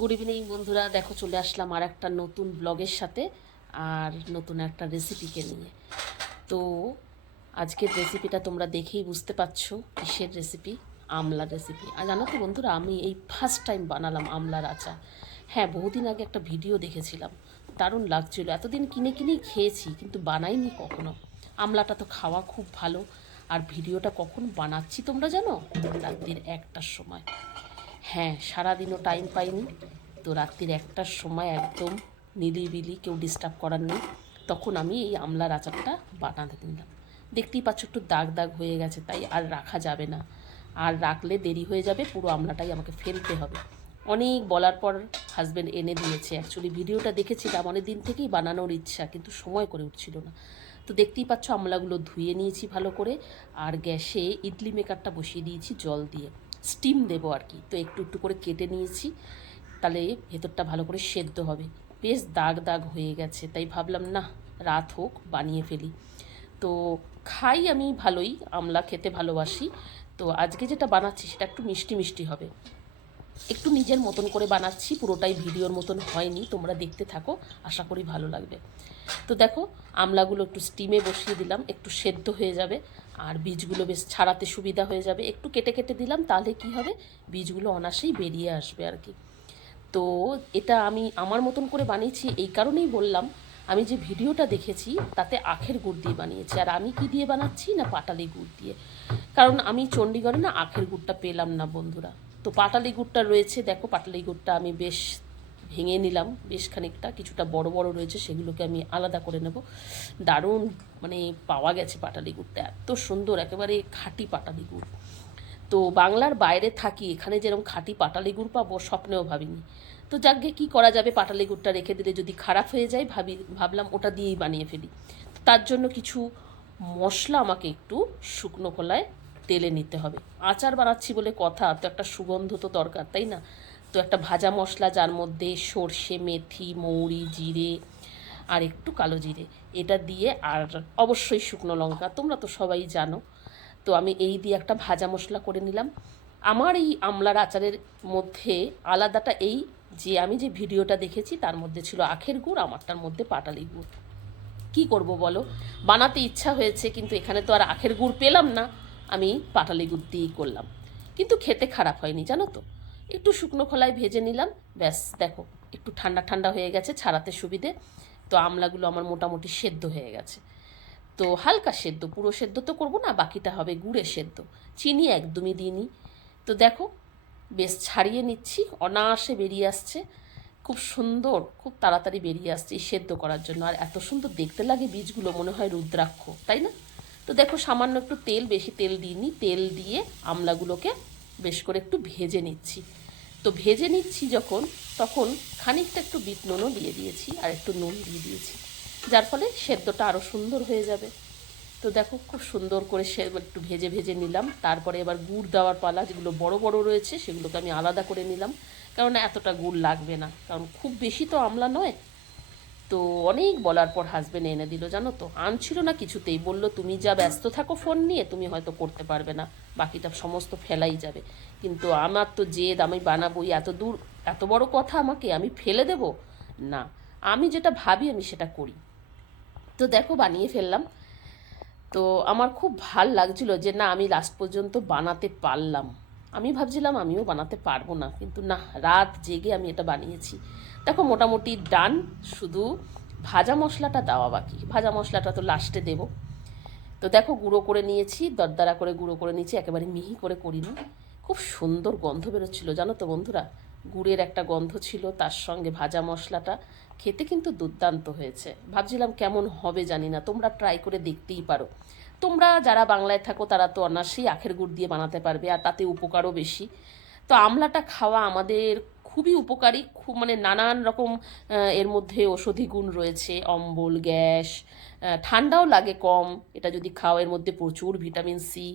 Good evening বন্ধুরা। দেখো, চলে আসলাম আর একটা নতুন ব্লগের সাথে আর নতুন একটা রেসিপিকে নিয়ে। তো, আজকের রেসিপিটা তোমরা দেখেই বুঝতে পারছ কিসের রেসিপি আমলার রেসিপি আর জানো তো বন্ধুরা, আমি এই ফার্স্ট টাইম বানালাম আমলার আচা হ্যাঁ বহুদিন আগে একটা ভিডিও দেখেছিলাম। দারুণ লাগছিল। এতদিন কিনে কিনেই খেয়েছি, কিন্তু বানাইনি কখনো। আমলাটা তো খাওয়া খুব ভালো। আর ভিডিওটা কখন বানাচ্ছি তোমরা জানো? রাত্রির একটার সময়। হ্যাঁ সারাদিনও টাইম পাইনি। তো রাত্রির একটার সময় একদম নিলিবিলি কেউ ডিস্টার্ব করার নেই। তখন আমি এই আমলার আচারটা বানাতে দিলাম। দেখতেই পাচ্ছ একটু দাগ দাগ হয়ে গেছে, তাই আর রাখা যাবে না। আর রাখলে দেরি হয়ে যাবে, পুরো আমলাটাই আমাকে ফেলতে হবে। অনেক বলার পর হাজব্যান্ড এনে দিয়েছে। অ্যাকচুয়ালি ভিডিওটা দেখেছিলাম অনেক দিন থেকেই বানানোর ইচ্ছা, কিন্তু সময় করে উঠছিল না। তো দেখতেই পাচ্ছ আমলাগুলো ধুয়ে নিয়েছি ভালো করে। আর গ্যাসে ইডলি মেকারটা বসিয়ে দিয়েছি জল দিয়ে। স্টিম দেব আর কি। তো একটু একটু করে কেটে নিয়েছি, তাহলে ভেতরটা ভালো করে সেদ্ধ হবে। বেশ দাগ দাগ হয়ে গেছে, তাই ভাবলাম, না, রাত হোক, বানিয়ে ফেলি। তো খাই আমি ভালোই, আমলা খেতে ভালোবাসি। তো আজকে যেটা বানাচ্ছি সেটা একটু মিষ্টি মিষ্টি হবে। একটু নিজের মতন করে বানাচ্ছি, পুরোটাই ভিডিওর মতন হয়নি, তোমরা দেখতে থাকো, আশা করি ভালো লাগবে। তো দেখো, আমলাগুলো একটু স্টিমে বসিয়ে দিলাম, একটু সেদ্ধ হয়ে যাবে, আর বীজগুলো বেশ ছাড়াতে সুবিধা হয়ে যাবে। একটু কেটে কেটে দিলাম, তাহলে কি হবে? বীজগুলো অনাসেই বেরিয়ে আসবে আর কি। তো এটা আমি আমার মতন করে বানিয়েছি, এই কারণেই বললাম, আমি যে ভিডিওটা দেখেছি, তাতে আখের গুড় দিয়ে বানিয়েছি। আর আমি কি দিয়ে বানাচ্ছি না পাটালি গুড় দিয়ে? কারণ আমি চণ্ডীগড়ে না আখের গুড়টা পেলাম না, বন্ধুরা। তো পাটালি গুড়টা রয়েছে, দেখো পাটালি গুড়টা আমি বেশ ভেঙে নিলাম, বেশ খানিকটা, কিছুটা বড় বড় রয়েছে, সেগুলোকে আমি আলাদা করে নেব। দারুণ মানে পাওয়া গেছে পাটালি গুড়টা এত সুন্দর, একেবারে খাঁটি পাটালি গুড় তো বাংলার বাইরে থাকি, এখানে যেরকম খাঁটি পাটালি গুড় পাবো, স্বপ্নেও ভাবিনি। তো যাকে কি করা যাবে পাটালি গুড়টা রেখে দিলে যদি খারাপ হয়ে যায়, ভাবি, ভাবলাম ওটা দিয়েই বানিয়ে ফেলি। তার জন্য কিছু মশলা আমাকে একটু শুকনো খোলায় তেলে নিতে হবে। আচার বানাচ্ছি বলে কথা, তো একটা সুগন্ধ তো দরকার, তাই না? তো একটা ভাজা মশলা যার মধ্যে সর্ষে, মেথি, মৌরি, জিরে আর একটু কালো জিরে, এটা দিয়ে আর অবশ্যই শুকনো লঙ্কা, তোমরা তো সবাই জানো। তো আমি এই দিয়ে একটা ভাজা মশলা করে নিলাম। আমার এই আমলার আচারের মধ্যে আলাদাটা এই যে আমি যে ভিডিওটা দেখেছি, তার মধ্যে ছিল আখের গুড়, আমারটার মধ্যে পাটালি গুড়। কি করব বলো? বানাতে ইচ্ছা হয়েছে, কিন্তু এখানে তো আর আখের গুড় পেলাম না। আমি পাটালি গুড় দিয়েই করলাম। কিন্তু খেতে খারাপ হয়নি, জানো তো। একটু শুকনো খোলায় ভেজে নিলাম, ব্যাস, দেখো, একটু ঠান্ডা ঠান্ডা হয়ে গেছে, ছাড়াতে সুবিধে। তো আমলাগুলো আমার মোটামুটি সেদ্ধ হয়ে গেছে। তো হালকা সেদ্ধ, পুরো সেদ্ধ তো করব না, বাকিটা হবে গুড়ের সেদ্ধ। চিনি একদমই দিইনি। তো দেখো, বেশ ছাড়িয়ে নিচ্ছি, অনায়াসে বেরিয়ে আসছে। খুব সুন্দর, খুব তাড়াতাড়ি বেরিয়ে আসছে সেদ্ধ করার জন্য। আর এত সুন্দর দেখতে লাগে বীজগুলো, মনে হয় রুদ্রাক্ষ, তাই না? তো দেখো সামান্য একটু তেল, বেশি তেল দিইনি। তেল দিয়ে আমলাগুলোকে বেশ করে একটু ভেজে নিচ্ছি। তো ভেজে নিচ্ছি যখন, তখন খানিকটা একটু বিট নুনও দিয়ে দিয়েছি আর একটু নুন দিয়ে দিয়েছি। যার ফলে সেদ্ধটা আরও সুন্দর হয়ে যাবে। তো দেখো খুব সুন্দর করে সে একটু ভেজে ভেজে নিলাম। তারপরে এবার গুড় দেওয়ার পালা, যেগুলো বড় বড় রয়েছে, সেগুলোকে আমি আলাদা করে নিলাম। কারণ এতটা গুড় লাগবে না। কারণ খুব বেশি তো আমলা নয় তো অনেক বলার পর হাজবেন্ড এনে দিল, জানো তো? আনছিল না কিছুতেই। বলল, তুমি যা ব্যস্ত থাকো ফোন নিয়ে, তুমি হয়তো করতে পারবে না। বাকিটা সমস্ত ফেলাই যাবে। কিন্তু আমার তো জেদ, আমি বানাবোই। এত দূর, এত বড় কথা আমাকে আমি ফেলে দেব? না, আমি যেটা ভাবি, আমি সেটা করি। তো দেখো, বানিয়ে ফেললাম। তো আমার খুব ভালো লাগছিল যে, না, আমি লাস্ট পর্যন্ত বানাতে পারলাম। আমি ভাবছিলাম আমিও বানাতে পারব না, কিন্তু না, রাত জেগে আমি এটা বানিয়েছি। দেখো মোটামুটি ডান, শুধু ভাজা মশলাটা দেওয়া বাকি। ভাজা মশলাটা তো লাস্টে দেবো। তো দেখো গুঁড়ো করে নিয়েছি, দরদারা করে গুঁড়ো করে নিয়েছি, একেবারে মিহি করে করিনি। খুব সুন্দর গন্ধ বেরোচ্ছিলো, জানো তো বন্ধুরা? গুড়ের একটা গন্ধ ছিল, তার সঙ্গে ভাজা মশলাটা খেতে কিন্তু দুর্দান্ত হয়েছে। ভাবছিলাম কেমন হবে জানি না, তোমরা ট্রাই করে দেখতেই পারো। তোমরা যারা বাংলায় থাকো, তারা তো অনায়াসেই আখের গুড় দিয়ে বানাতে পারবে, আর তাতে উপকারও বেশি। তো আমলাটা খাওয়া আমাদের খুবই উপকারী, খুব মানে নানান রকম এর মধ্যে ঔষধি গুণ রয়েছে, অম্বল, গ্যাস ঠান্ডাও লাগে কম, এটা যদি খাও, এর মধ্যে প্রচুর ভিটামিন সি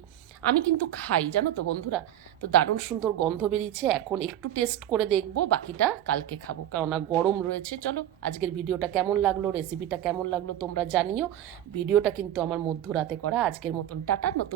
আমি কিন্তু খাই, জানো তো বন্ধুরা? তো দারুণ সুন্দর গন্ধ বেরিয়েছে, এখন একটু টেস্ট করে দেখব, বাকিটা কালকে খাব। কেননা গরম রয়েছে, চলো আজকের ভিডিওটা কেমন লাগল রেসিপিটা কেমন লাগল তোমরা জানিও। ভিডিওটা কিন্তু আমার মধ্যরাতে করা, আজকের মতন, টাটা, নতুন